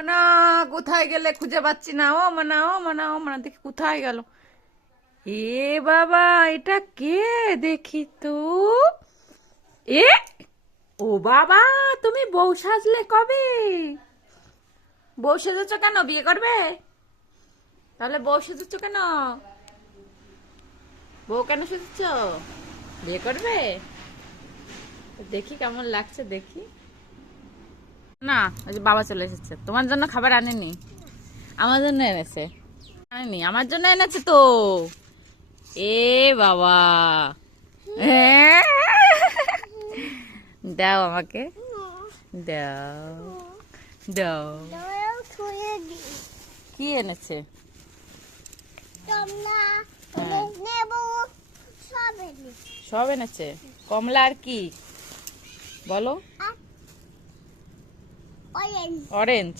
মানা কোথায় গেলে? খুঁজে পাচ্ছি না। ও মানা, ও মানা, ও মানা, দেখি কোথায় গেল। এ বাবা, এটা কে? দেখি তো। এ, ও বাবা, তুমি বউ সাজলে কবে? বউ সেজেছো কেন? বিয়ে করবে? তাহলে বউ সেজেছো কেন? বউ কেন সেজেছো? বিয়ে করবে? দেখি কেমন লাগছে, দেখি। না, ওই যে বাবা চলে এসেছে। তোমার জন্য খাবার আনেনি, আমার জন্য এনেছে। আনেনি, আমার জন্য এনেছে তো। এ বাবা, হ্যাঁ। দাও আমাকে, দাও, দাও। কি এনেছে? হ্যাঁ, সব এনেছে। কমলা আর কি বলো? অরেঞ্জ।